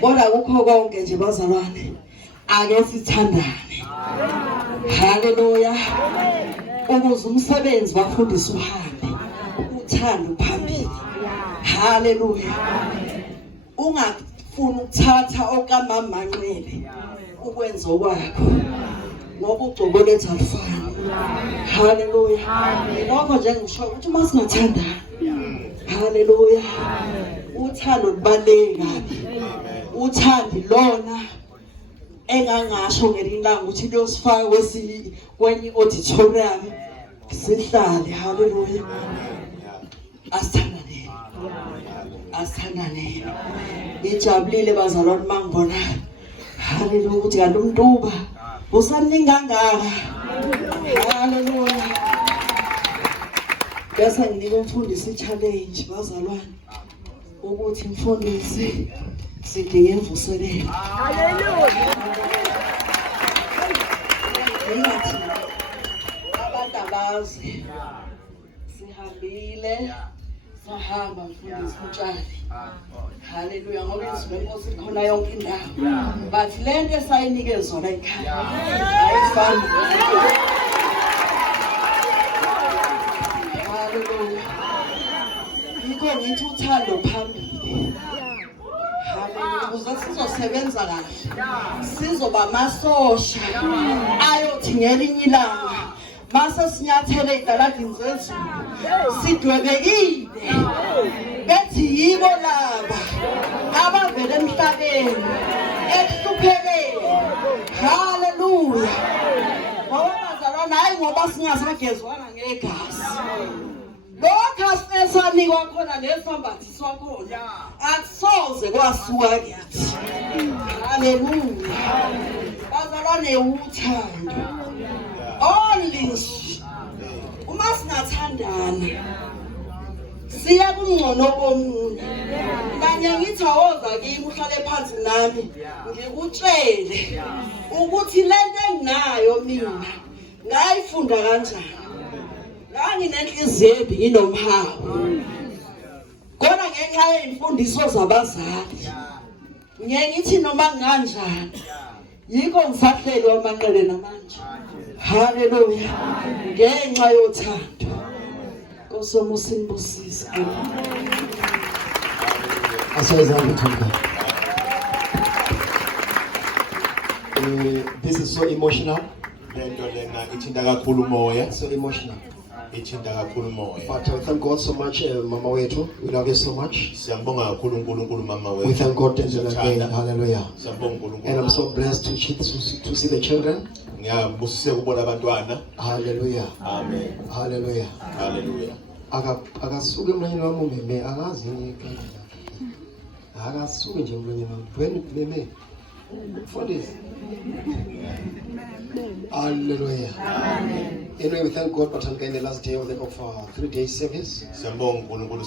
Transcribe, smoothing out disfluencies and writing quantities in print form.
Kodwa kukho konke nje bazalwane ake sithandane. Haleluya. Ukuze umsebenzi bafundisa uhambe uthando phambili. Haleluya. Ungafuna ukuthatha okamama manqele ukwenza okwakho ngoba ugcobo lethu alufani. Haleluya. Lokho nje ngisho ukuthi uma singathandana. Haleluya. Uthando lubaleka. Uthandi lona engangasho ngelinanga ukuthi liyosifaka kwenye auditorium sihlale. Haleluya. Asithandane. Asithandane. Ngijabulile bazalwane mangibona. Haleluya ukuthi kanti uMntuba usamningi kangaka. Haleluya. Bese nginika umfundisi challenge bazalwane ukuthi mfundisi sidinga imvuselelo. Haleluya. Ngithi abantu abazi sihambile sahamba mfundisi Mtshali. Haleluya ngoba izwi lenkosi likhona yonke indawo. But lento esayinike zona ekhaya ayifani. Haleluya. Yikho ngithi uthando phambili. Haleluya. Ukuze sizosebenza kahle. Sizoba amasosha ayothi ngelinye ilanga mase sinyathele idaladini zezulu sidwebekile bethi yibo laba abavela emhlabeni ekuhlupheleni. Haleluya. Ngoba bazalwane hayi ngoba singasagezwanga ngegazi. Lokho asisanikwa khona nesambathi sakhona akusoze kwasuka kithi. Haleluya. Bazalwane uthando. Only uma singathandana siya kungcono komunye. Kanye ngithi awoza kimi uhlale phansi nami ngikutshele ukuthi lento enginayo mina ngayifunda kanjani. Nginenhliziyo embi nginomhawu. Kodwa ngenxa yezimfundiso zabazali ngithi noma kanjani yikho ngisahleli wamanqele namanje. Haleluya. Ngenxa yothando. Nkosi sinibusise. Asayizami thanda. This is so emotional. Lento lena ithinta kakhulu umoya. So emotional. Ithinta kakhulu umoya. But we thank God so much, Mama Wetu. We love you so much. Siyambonga kakhulu uNkulunkulu mama wethu. We thank God again. Hallelujah. Siyambonga uNkulunkulu. And I'm so blessed to see the children. Ngiyabusise ukubona abantwana. Hallelujah. Amen. Hallelujah. Hallelujah. Akasuke emlonyeni wami umeme akazi akasuke nje emlonyeni wami meme mfundisi. Hallelujah. Amen. Anyway, we thank God for the last day of 3-day service. Siyambonga uNkulunkulu.